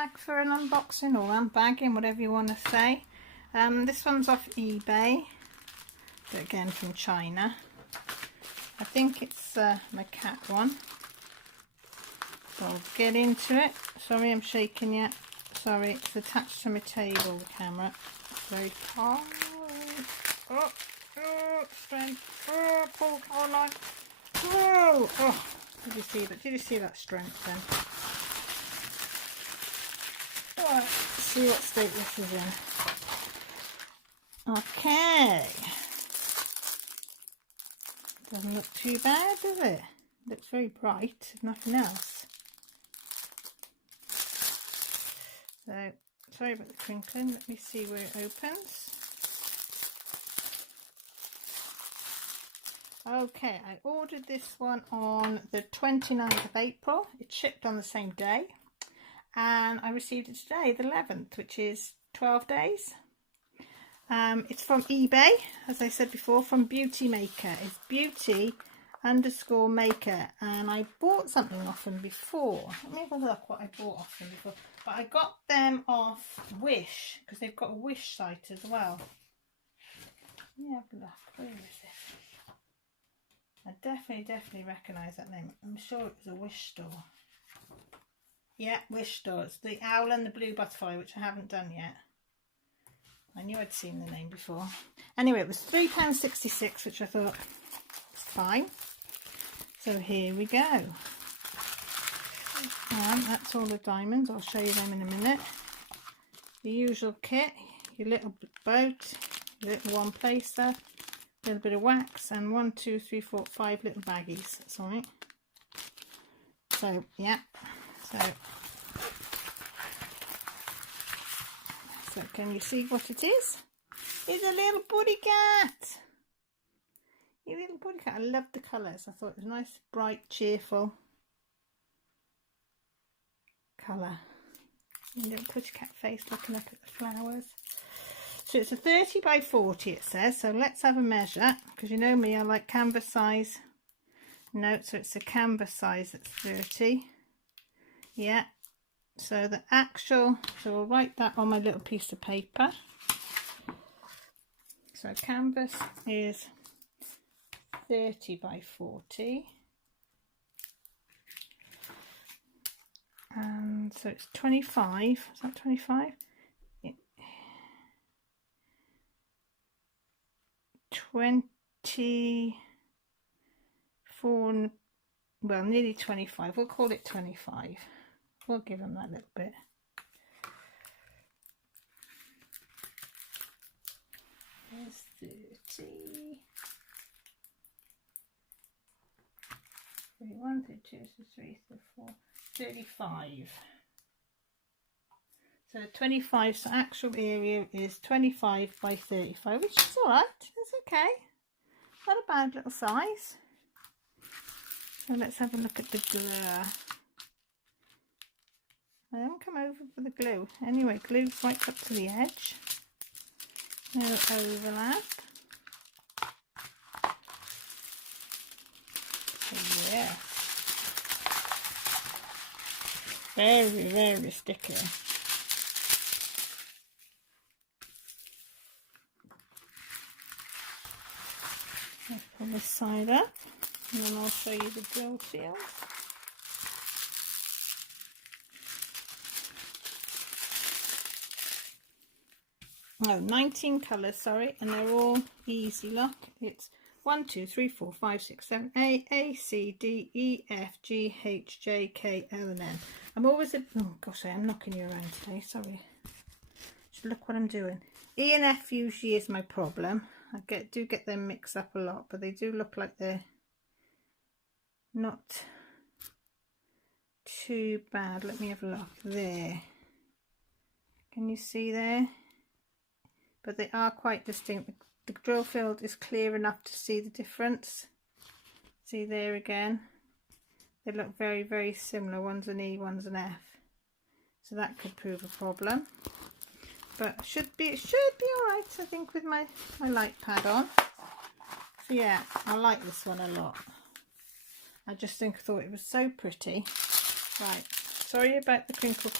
bag for an unboxing or unbagging, whatever you want to say. This one's off eBay, but again from China. I think it's my cat one. So I'll get into it. Sorry I'm shaking yet. Sorry, it's attached to my table, the camera. It's very tight. Oh, strength. Oh, pull the car line. Oh, did you see that? Did you see that strength then? Alright, let's see what state this is in. Okay. Doesn't look too bad, does it? Looks very bright, if nothing else. So, sorry about the crinkling. Let me see where it opens. Okay, I ordered this one on the 29th of April. It shipped on the same day. And I received it today, the 11th, which is 12 days. It's from eBay, as I said before, from Beauty Maker. It's beauty_maker, and I bought something off them before. Let me have a look what I bought off them before. But I got them off Wish, because they've got a Wish site as well. Let me have a look. Where is it? I definitely recognise that name. I'm sure it was a Wish store. Yeah, Wish store. It's the Owl and the Blue Butterfly, which I haven't done yet. I knew I'd seen the name before. Anyway, it was £3.66, which I thought was fine. So here we go. And that's all the diamonds. I'll show you them in a minute. The usual kit, your little boat, your little one placer, a little bit of wax, and 1, 2, 3, 4, 5 little baggies. That's all right. So, yeah. So can you see what it is? It's a little buddy cat. A little buddy cat. I love the colours. I thought it was nice, bright, cheerful colour. A little pussycat cat face looking up at the flowers. So it's a 30 by 40 it says. So let's have a measure, because you know me, I like canvas size. No, so it's a canvas size that's 30. Yeah. So the actual, so I'll write that on my little piece of paper. So canvas is 30 by 40. And so it's 25, is that 25? Yeah. 24, well, nearly 25. We'll call it 25. We'll give them that little bit. There's 30. 31, 32, 33, 34, 35. So 25, so actual area is 25 by 35, which is alright, it's okay. Not a bad little size. So let's have a look at the glue. I haven't come over for the glue. Anyway, glue's right up to the edge. No overlap. So yeah. Very sticky. Let's pull this side up, and then I'll show you the drill seal. Oh, 19 colours, sorry, and they're all easy lock. It's 1, 2, 3, 4, 5, 6, 7, A, C, D, E, F, G, H, J, K, L, and N. I'm always a, oh gosh, I am knocking you around today, sorry. Just look what I'm doing. E and F usually is my problem. I do get them mixed up a lot, but they do look like they're not too bad. Let me have a look. There. Can you see there? But they are quite distinct. The drill field is clear enough to see the difference. See there again? They look very similar. One's an E, one's an F. So that could prove a problem. But it should be alright, I think, with my light pad on. So yeah, I like this one a lot. I thought it was so pretty. Right, sorry about the crinkle.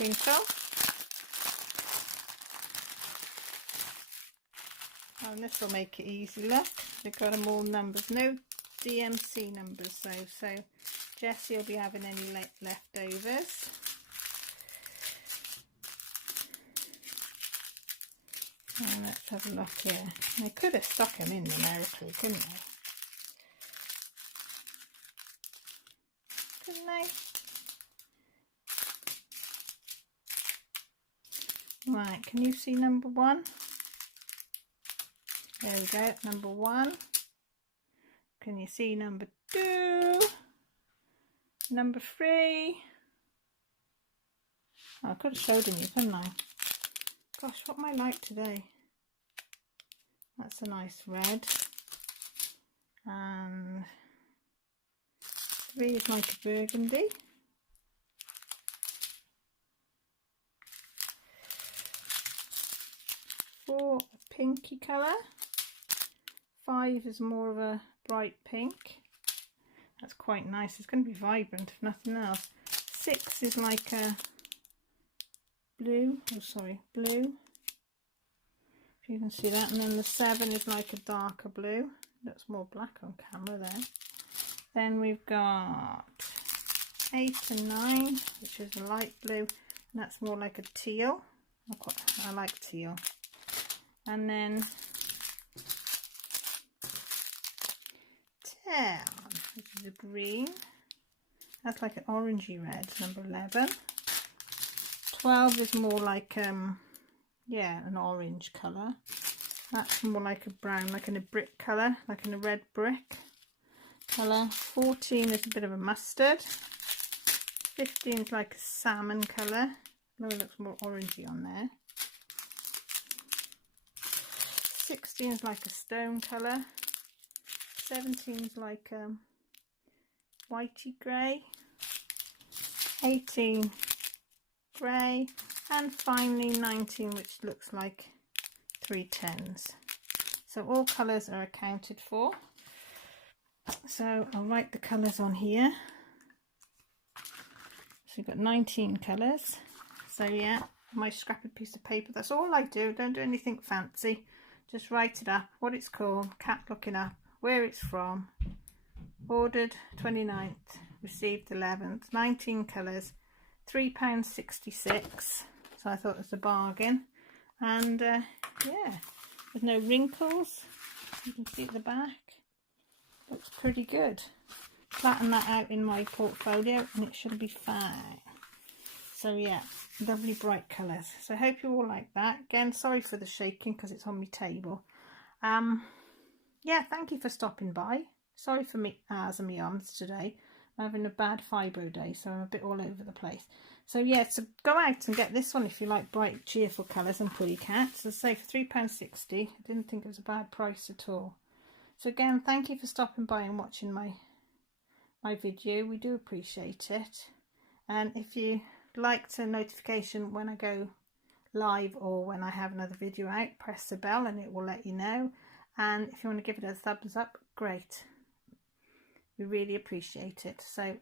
Oh, and this will make it easy, look. They've got them all numbers. No DMC numbers, so Jessie will be having any leftovers. And let's have a look here. They could have stuck them in numerically, couldn't they? Couldn't they? Right, can you see number 1? There we go, number 1. Can you see number 2? Number 3? Oh, I could have showed you, couldn't I? Gosh, what am I like today? That's a nice red. And 3 is like a burgundy. 4, a pinky colour. 5 is more of a bright pink. That's quite nice. It's going to be vibrant if nothing else. 6 is like a blue. Oh, sorry, blue. If you can see that. And then the 7 is like a darker blue. Looks more black on camera there. Then we've got 8 and 9, which is a light blue. And that's more like a teal. I like teal. And then 10, which is a green. That's like an orangey red, number 11. 12 is more like yeah, an orange colour. That's more like a brown, like in a brick colour, like in a red brick colour. 14 is a bit of a mustard. 15 is like a salmon colour. No, it looks more orangey on there. 16 is like a stone colour. 17 is like whitey grey. 18 grey. And finally 19, which looks like 3 10s. So all colours are accounted for. So I'll write the colours on here. So you've got 19 colours. So yeah, my scrappy piece of paper. That's all I do. Don't do anything fancy. Just write it up, what it's called, cat looking up, where it's from. Ordered 29th, received 11th. 19 colours, £3.66. So I thought it was a bargain. And yeah, there's no wrinkles. You can see at the back. Looks pretty good. Flatten that out in my portfolio and it should be fine. So yeah, lovely bright colours. So I hope you all like that. Again, sorry for the shaking because it's on my table. Yeah, thank you for stopping by. Sorry for me ahs and me ums today. I'm having a bad fibro day, so I'm a bit all over the place. So yeah, so go out and get this one if you like bright, cheerful colours and pretty cats. As I say, for £3.60, I didn't think it was a bad price at all. So again, thank you for stopping by and watching my video. We do appreciate it. And if you liked a notification when I go live or when I have another video out, press the bell and it will let you know. And if you want to give it a thumbs up, great. We really appreciate it. So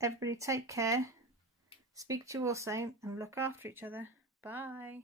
everybody take care. Speak to you all soon and look after each other. Bye.